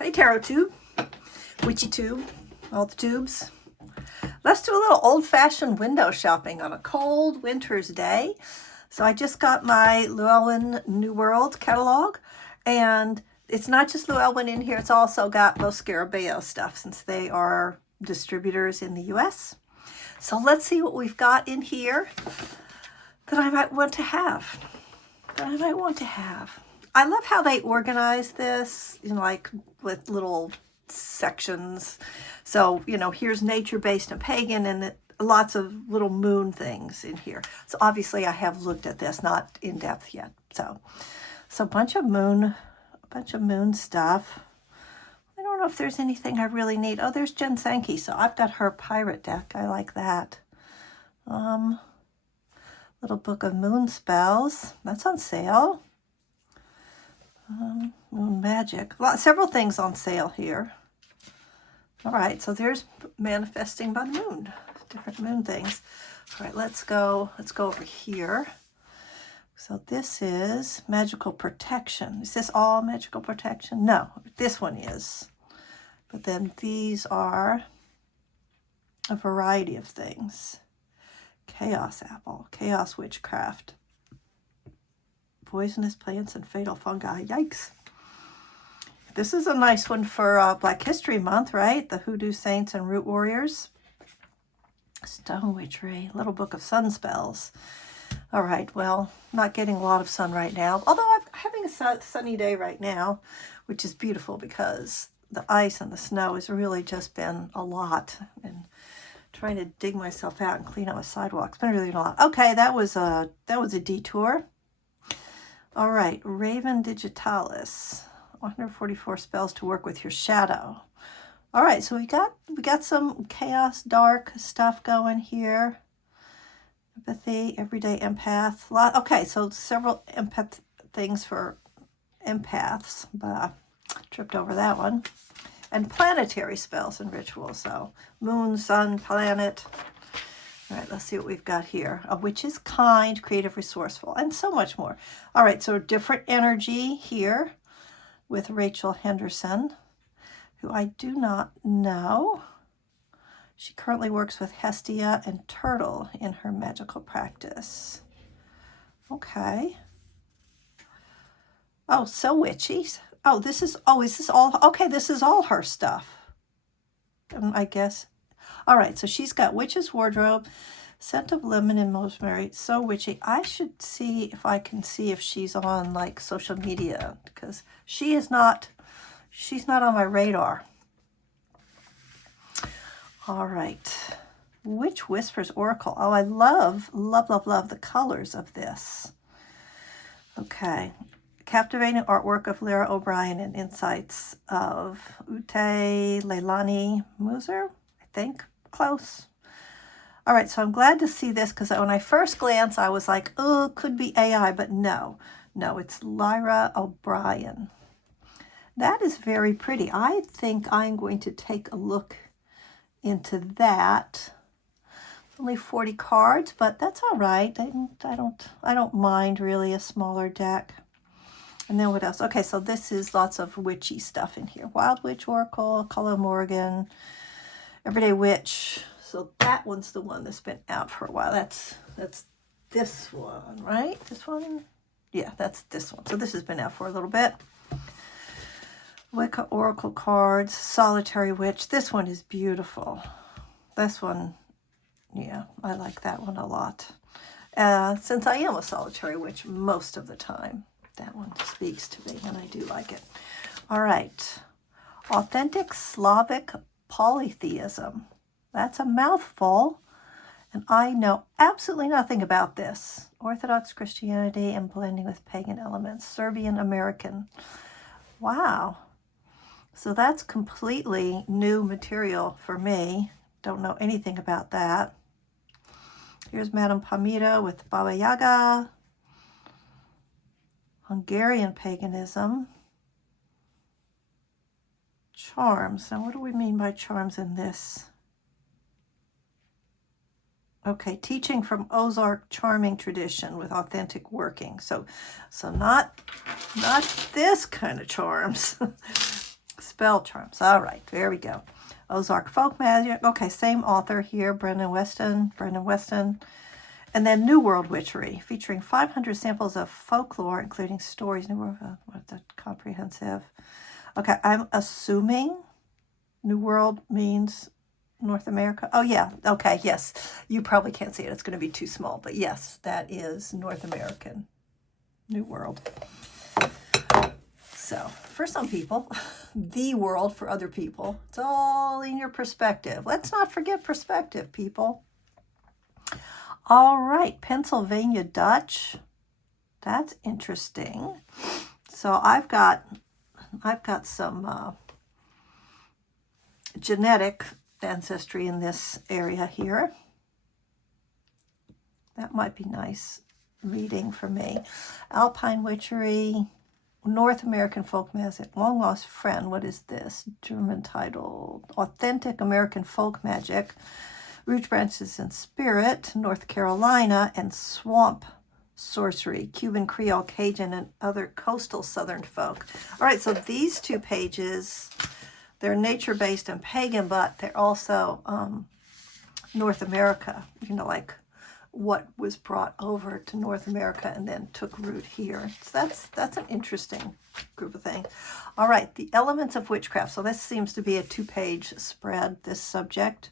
Okay, TarotTube, WitchyTube, all the tubes. Let's do a little old-fashioned window shopping on a cold winter's day. So I just got my Llewellyn New World catalog, and it's not just Llewellyn in here, it's also got Lo Scarabeo stuff since they are distributors in the US. So let's see what we've got in here that I might want to have. I love how they organize this, you know, like with little sections. So, you know, here's nature-based and pagan, and lots of little moon things in here. So obviously I have looked at this, not in depth yet. So a bunch of moon stuff. I don't know if there's anything I really need. Oh, there's Jen Sankey. So I've got her pirate deck. I like that. Little book of moon spells. That's on sale. Moon magic. Several things on sale here. All right, so there's manifesting by the moon. Different moon things. All right, let's go over here. So this is magical protection. Is this all magical protection? No, this one is. But then these are a variety of things. Chaos apple, chaos witchcraft, poisonous plants and fatal fungi. Yikes. This is a nice one for Black History Month, right? The Hoodoo Saints and Root Warriors. Stone Witchery, Little Book of Sun Spells. All right, well, not getting a lot of sun right now, although I'm having a sunny day right now, which is beautiful because the ice and the snow has really just been a lot, and trying to dig myself out and clean out my sidewalk. It's been really a lot. Okay, that was a detour. All right, Raven Digitalis, 144 spells to work with your shadow. All right, so we got some chaos dark stuff going here. Empathy, everyday empath. Okay, so several empath things for empaths, but I tripped over that one. And planetary spells and rituals. So moon, sun, planet. All right, let's see what we've got here. A witch is kind, creative, resourceful, and so much more. All right, so different energy here with Rachel Henderson, who I do not know. She currently works with Hestia and Turtle in her magical practice. Okay. Oh, so witchy. Oh, is this all? Okay, this is all her stuff, I guess. All right, so she's got Witch's Wardrobe, Scent of Lemon and Rosemary, So Witchy. I should see if I can see if she's on like social media, because she's not on my radar. All right, Witch Whispers Oracle. Oh, I love the colors of this. Okay. Captivating artwork of Lyra O'Brien and insights of Ute Leilani Muser, I think. Close. All right, so I'm glad to see this because when I first glanced, I was like, oh, could be AI, but no, it's Lyra O'Brien. That is very pretty. I think I'm going to take a look into that. It's only 40 cards, but that's all right. I don't mind really a smaller deck. And then what else? Okay, so this is lots of witchy stuff in here. Wild Witch Oracle, Color Morgan, Everyday Witch. So that one's the one that's been out for a while. That's this one, right? This one? Yeah, that's this one. So this has been out for a little bit. Wicca Oracle cards, Solitary Witch. This one is beautiful. This one, yeah, I like that one a lot. Since I am a Solitary Witch most of the time. That one speaks to me, and I do like it. All right. Authentic Slavic Polytheism. That's a mouthful, and I know absolutely nothing about this. Orthodox Christianity and blending with pagan elements. Serbian American. Wow. So that's completely new material for me. Don't know anything about that. Here's Madame Pamita with Baba Yaga. Hungarian paganism. Charms. Now, what do we mean by charms in this? Okay, teaching from Ozark charming tradition with authentic working. So not this kind of charms. Spell charms. All right, there we go. Ozark Folk Magic. Okay, same author here, Brendan Weston. And then New World Witchery, featuring 500 samples of folklore, including stories. New World, what's that? Comprehensive. Okay, I'm assuming New World means North America. Oh, yeah. Okay, yes. You probably can't see it. It's going to be too small. But yes, that is North American New World. So, for some people, the world for other people. It's all in your perspective. Let's not forget perspective, people. All right, Pennsylvania Dutch. That's interesting. So I've got some genetic ancestry in this area here. That might be nice reading for me. Alpine Witchery, North American Folk Magic, Long Lost Friend. What is this? German title. Authentic American Folk Magic. Root Branches and Spirit, North Carolina, and Swamp Sorcery, Cuban Creole, Cajun, and other coastal Southern folk. All right, so these two pages, they're nature-based and pagan, but they're also North America, like what was brought over to North America and then took root here. So that's an interesting group of things. All right, the elements of witchcraft. So this seems to be a 2-page spread, this subject.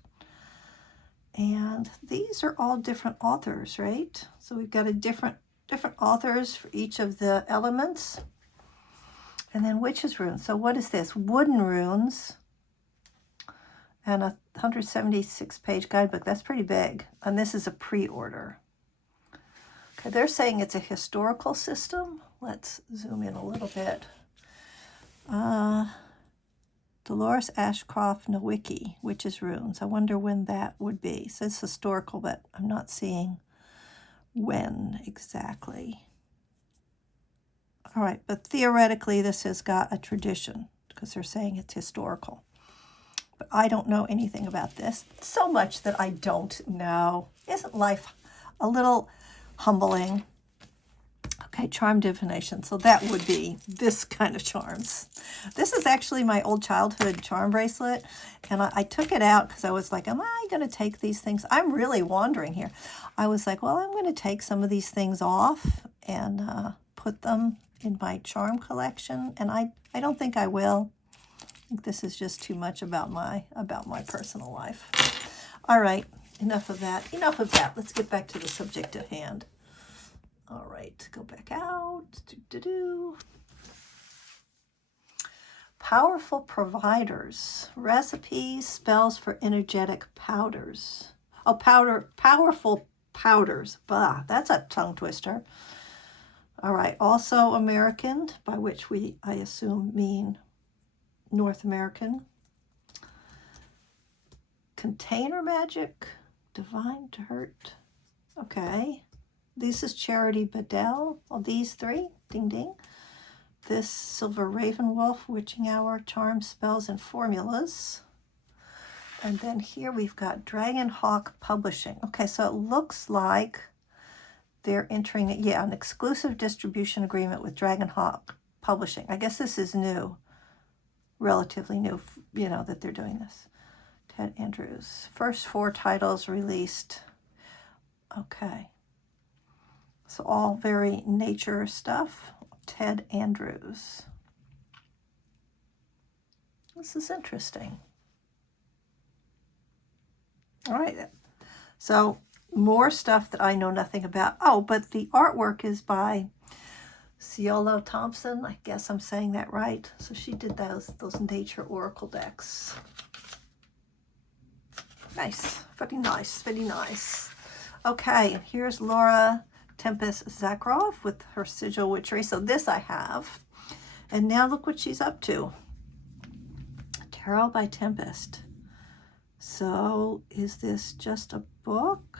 And these are all different authors, right? So we've got different authors for each of the elements. And then witches' runes. So what is this? Wooden runes. And a 176-page guidebook. That's pretty big. And this is a pre-order. Okay, they're saying it's a historical system. Let's zoom in a little bit. Dolores Ashcroft Nowicki, Witches' Runes. I wonder when that would be. It says historical, but I'm not seeing when exactly. All right, but theoretically this has got a tradition because they're saying it's historical. But I don't know anything about this. So much that I don't know. Isn't life a little humbling? Okay, charm divination. So that would be this kind of charms. This is actually my old childhood charm bracelet. And I took it out because I was like, am I going to take these things? I'm really wandering here. I was like, well, I'm going to take some of these things off and put them in my charm collection. And I don't think I will. I think this is just too much about my personal life. All right, enough of that. Let's get back to the subject at hand. All right, go back out. Powerful providers. Recipes, spells for energetic powders. Oh, powerful powders. Bah, that's a tongue twister. All right, also American, by which I assume mean North American. Container magic, divine dirt. Okay. This is Charity Bedell. Oh, these three. Ding, ding. This Silver Raven Wolf, Witching Hour, Charms, Spells, and Formulas. And then here we've got Dragon Hawk Publishing. Okay, so it looks like they're entering, an exclusive distribution agreement with Dragon Hawk Publishing. I guess this is new, relatively new, that they're doing this. Ted Andrews. First 4 titles released. Okay. So all very nature stuff. Ted Andrews. This is interesting. All right. So more stuff that I know nothing about. Oh, but the artwork is by Ciolo Thompson. I guess I'm saying that right. So she did those nature oracle decks. Nice. Very nice. Very nice. Okay, here's Laura Tempest Zakharov with her Sigil Witchery. So this I have. And now look what she's up to. Tarot by Tempest. So is this just a book?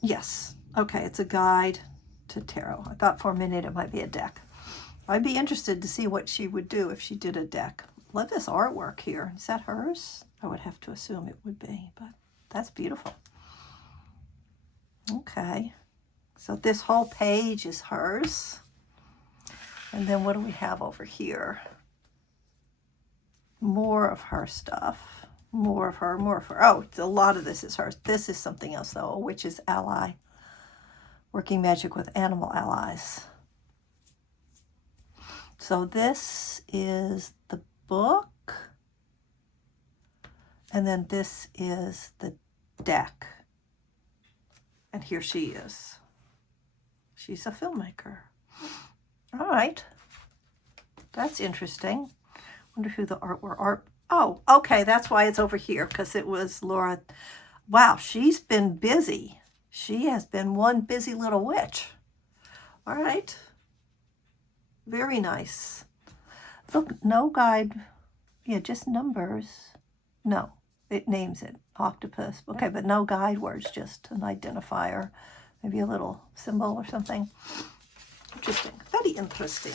Yes. Okay, it's a guide to tarot. I thought for a minute it might be a deck. I'd be interested to see what she would do if she did a deck. Love this artwork here. Is that hers? I would have to assume it would be, but that's beautiful. Okay, so this whole page is hers. And then what do we have over here? More of her stuff. More of her, more of her. Oh, a lot of this is hers. This is something else, though. A witch's ally. Working magic with animal allies. So this is the book. And then this is the deck. And here she is. She's a filmmaker. All right. That's interesting. Wonder who the art. Oh, okay. That's why it's over here, because it was Laura. Wow, she's been busy. She has been one busy little witch. All right. Very nice. Look, no guide. Yeah, just numbers. No, it names it. Octopus. Okay, but no guide words, just an identifier. Maybe a little symbol or something. Interesting. Very interesting.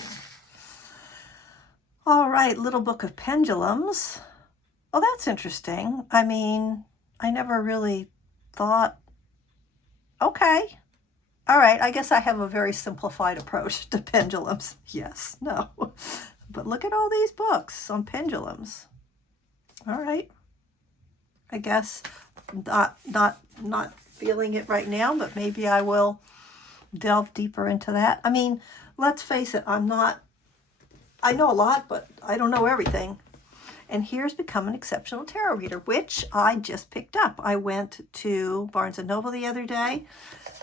All right, little book of pendulums. Oh, that's interesting. I mean, I never really thought, okay. All right, I guess I have a very simplified approach to pendulums. Yes, no. But look at all these books on pendulums. All right. I guess not feeling it right now, but maybe I will delve deeper into that. I mean, let's face it, I know a lot, but I don't know everything. And here's Become an Exceptional Tarot Reader, which I just picked up. I went to Barnes & Noble the other day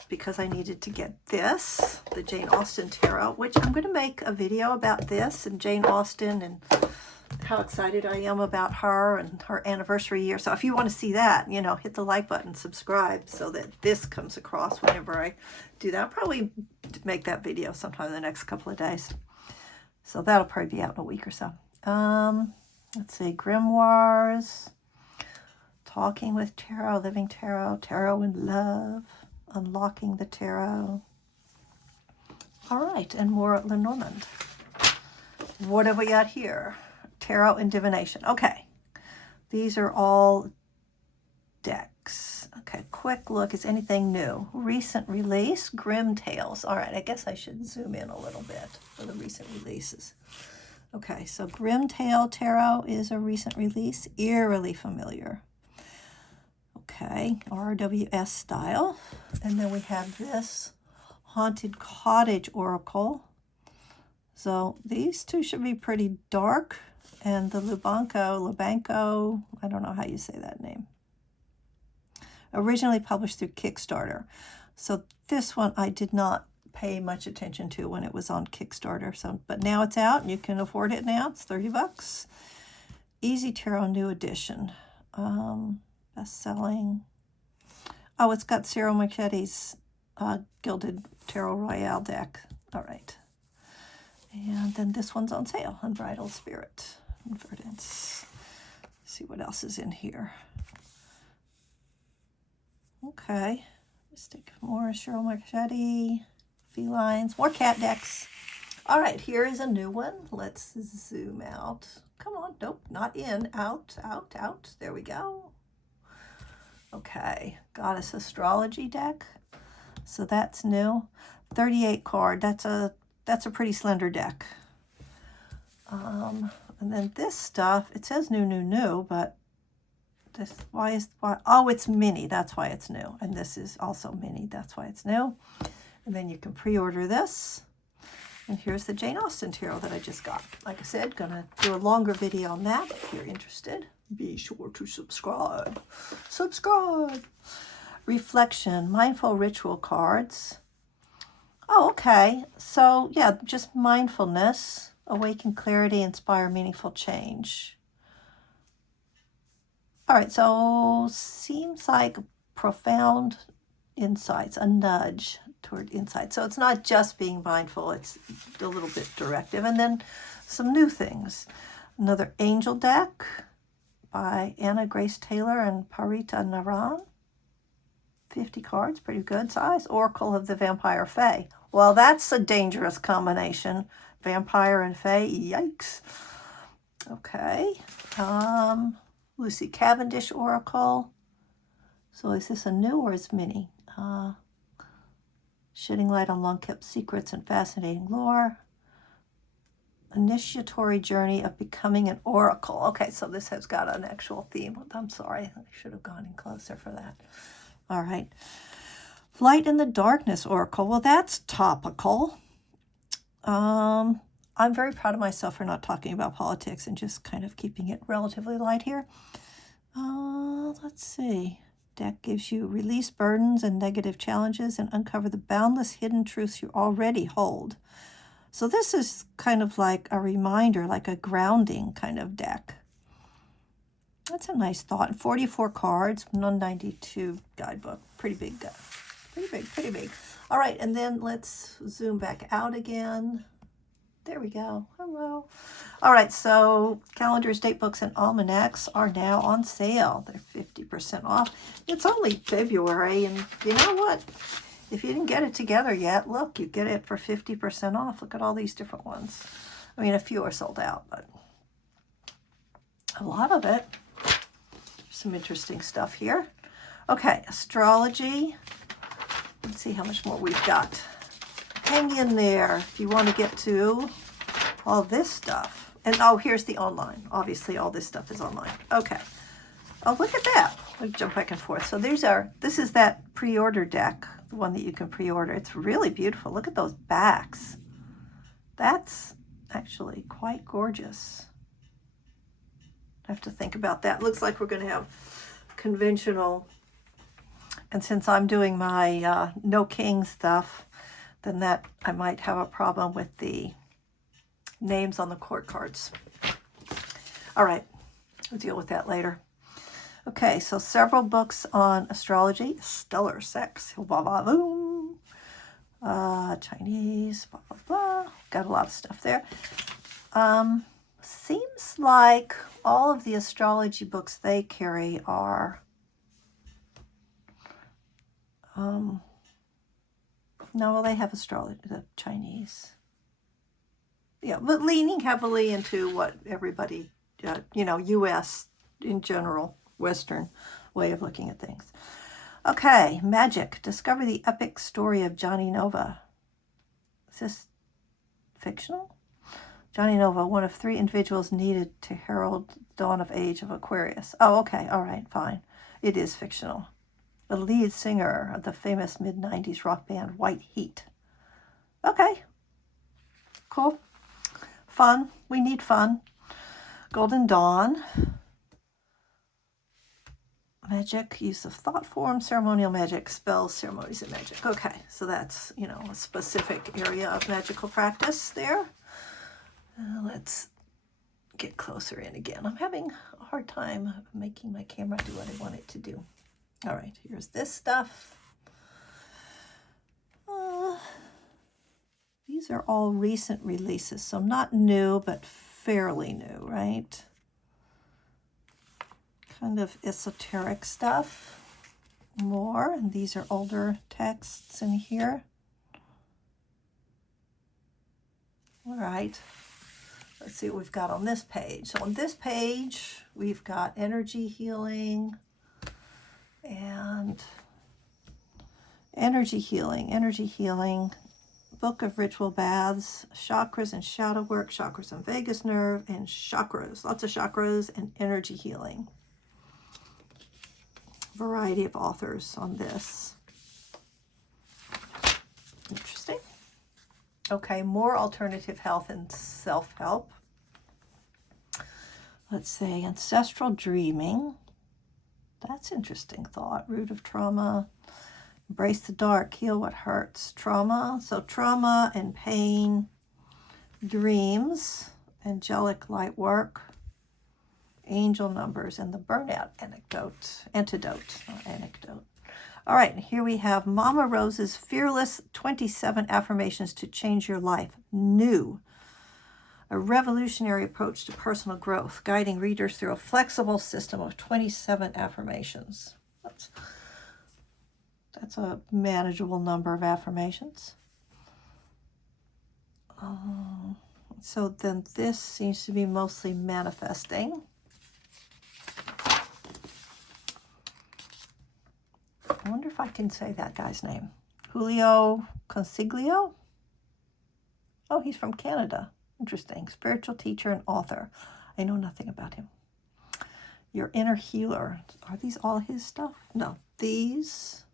because I needed to get this, the Jane Austen Tarot, which I'm going to make a video about this and Jane Austen and how excited I am about her and her anniversary year. So if you want to see that, you know, hit the like button, subscribe so that this comes across whenever I do that. I'll probably make that video sometime in the next couple of days. So that'll probably be out in a week or so. Let's see, Grimoires, Talking with Tarot, Living Tarot, Tarot in Love, Unlocking the Tarot. All right, and more at Lenormand. What have we got here? Tarot and Divination. Okay, these are all decks. Okay, quick look. Is anything new? Recent release, Grim Tales. All right, I guess I should zoom in a little bit for the recent releases. Okay, so Grim Tale Tarot is a recent release, eerily familiar. Okay, RWS style. And then we have this Haunted Cottage Oracle. So these two should be pretty dark. And the Lubanco, I don't know how you say that name. Originally published through Kickstarter. So this one I did not pay much attention to when it was on Kickstarter. So, but now it's out and you can afford it now. It's $30. Easy Tarot New Edition. Best-selling. Oh, it's got Cyril Marchetti's Gilded Tarot Royale deck. All right. And then this one's on sale, Unbridled Spirit. Invertance. Let's see what else is in here. Okay. Let's take more Cyril Marchetti. Felines, more cat decks. All right, here is a new one. Let's zoom out. Come on, nope, not in, out, out, out. There we go. Okay, Goddess Astrology deck. So that's new. 38 card. That's a pretty slender deck. And then this stuff, it says new, but this why? Oh, it's mini. That's why it's new. And this is also mini. That's why it's new. And then you can pre-order this. And here's the Jane Austen Tarot that I just got. Like I said, gonna do a longer video on that. If you're interested, be sure to subscribe. Subscribe. Reflection, Mindful Ritual cards. Oh, okay. So yeah, just mindfulness, awaken clarity, inspire meaningful change. All right, so seems like profound insights, a nudge toward insight. So it's not just being mindful, it's a little bit directive. And then some new things. Another angel deck by Anna Grace Taylor and Parita Naran. 50 cards, pretty good size. Oracle of the Vampire Fae. Well, that's a dangerous combination. Vampire and Fae, yikes. Okay. Lucy Cavendish Oracle. So is this a new or is mini? Shedding light on long-kept secrets and fascinating lore. Initiatory journey of becoming an oracle. Okay, so this has got an actual theme. I'm sorry, I should have gone in closer for that. All right. Light in the Darkness Oracle. Well, that's topical. I'm very proud of myself for not talking about politics and just kind of keeping it relatively light here. Let's see. Deck gives you release burdens and negative challenges and uncover the boundless hidden truths you already hold. So this is kind of like a reminder, like a grounding kind of deck. That's a nice thought. 44 cards, 192 guidebook. Pretty big guy. Pretty big. All right, and then let's zoom back out again. There we go. Hello. All right, so calendars, date books, and almanacs are now on sale. They're 50% off. It's only February, and you know what? If you didn't get it together yet, look, you get it for 50% off. Look at all these different ones. I mean, a few are sold out, but a lot of it. Some interesting stuff here. Okay, astrology. Let's see how much more we've got. Hang in there if you want to get to all this stuff. And oh, here's the online. Obviously, all this stuff is online. Okay. Oh, look at that. Let's jump back and forth. So this is that pre-order deck, the one that you can pre-order. It's really beautiful. Look at those backs. That's actually quite gorgeous. I have to think about that. Looks like we're going to have conventional. And since I'm doing my no king stuff, then that I might have a problem with the names on the court cards. All right, we'll deal with that later. Okay, so several books on astrology, stellar sex, blah, blah, boom, Chinese, blah, blah, blah. Got a lot of stuff there. Seems like all of the astrology books they carry are no, they have astrology, the Chinese. Yeah, but leaning heavily into what everybody, U.S. in general, Western way of looking at things. Okay, magic. Discover the epic story of Johnny Nova. Is this fictional? Johnny Nova, one of 3 individuals needed to herald the dawn of age of Aquarius. Oh, okay, all right, fine. It is fictional. The lead singer of the famous mid-90s rock band White Heat. Okay, cool. Fun. We need fun. Golden Dawn. Magic, use of thought form, ceremonial magic, spells, ceremonies, and magic. Okay, so that's, a specific area of magical practice there. Let's get closer in again. I'm having a hard time making my camera do what I want it to do. All right, here's this stuff. These are all recent releases, so not new, but fairly new, right? Kind of esoteric stuff. More, and these are older texts in here. All right, let's see what we've got on this page. So on this page, we've got energy healing and energy healing, book of ritual baths, chakras and shadow work, chakras and vagus nerve, and chakras, lots of chakras and energy healing. Variety of authors on this. Interesting. Okay, more alternative health and self-help. Let's say ancestral dreaming. That's interesting thought. Root of trauma. Embrace the dark. Heal what hurts. Trauma. So trauma and pain. Dreams. Angelic light work. Angel numbers and the burnout antidote. All right, here we have Mama Rose's Fearless 27 Affirmations to Change Your Life. New. A revolutionary approach to personal growth, guiding readers through a flexible system of 27 affirmations. That's a manageable number of affirmations. So then this seems to be mostly manifesting. I wonder if I can say that guy's name. Julio Consiglio? Oh, he's from Canada. Interesting. Spiritual teacher and author. I know nothing about him. Your inner healer. Are these all his stuff? No. These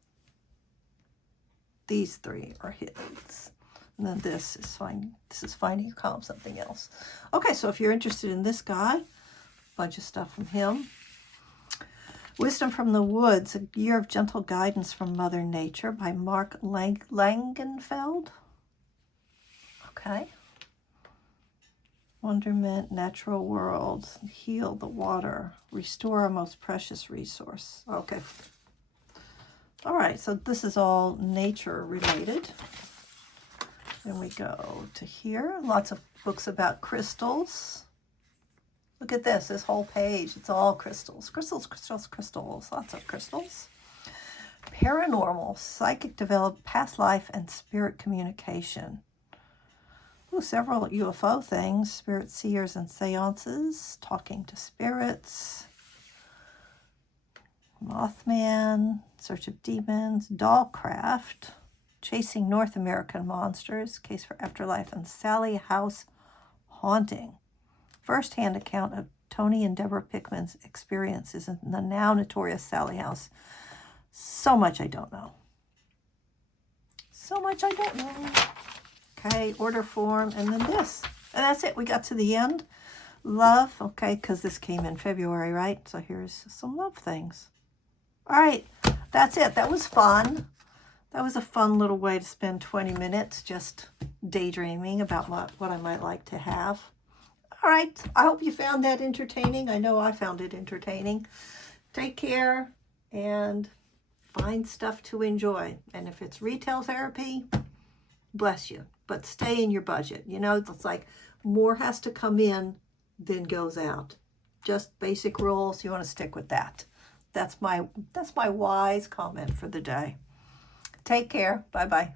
three are his. And then this is fine. This is finding calm, something else. Okay, so if you're interested in this guy, a bunch of stuff from him. Wisdom from the Woods, A Year of Gentle Guidance from Mother Nature by Mark Langenfeld. Okay. Wonderment, Natural World, Heal the Water, Restore Our Most Precious Resource. Okay. All right, so this is all nature related. Then we go to here. Lots of books about crystals. Look at this whole page. It's all crystals. Crystals, crystals, crystals. Lots of crystals. Paranormal, psychic developed, past life, and spirit communication. Ooh, several UFO things. Spirit seers and seances. Talking to spirits. Mothman, Search of Demons, Dollcraft, Chasing North American Monsters, Case for Afterlife, and Sally House Haunting. First-hand account of Tony and Deborah Pickman's experiences in the now notorious Sally House. So much I don't know. So much I don't know. Okay, order form, and then this. And that's it. We got to the end. Love, okay, because this came in February, right? So here's some love things. All right, that's it. That was fun. That was a fun little way to spend 20 minutes just daydreaming about what I might like to have. All right, I hope you found that entertaining. I know I found it entertaining. Take care and find stuff to enjoy. And if it's retail therapy, bless you. But stay in your budget. You know, it's like more has to come in than goes out. Just basic rules. You want to stick with that. That's my wise comment for the day. Take care. Bye-bye.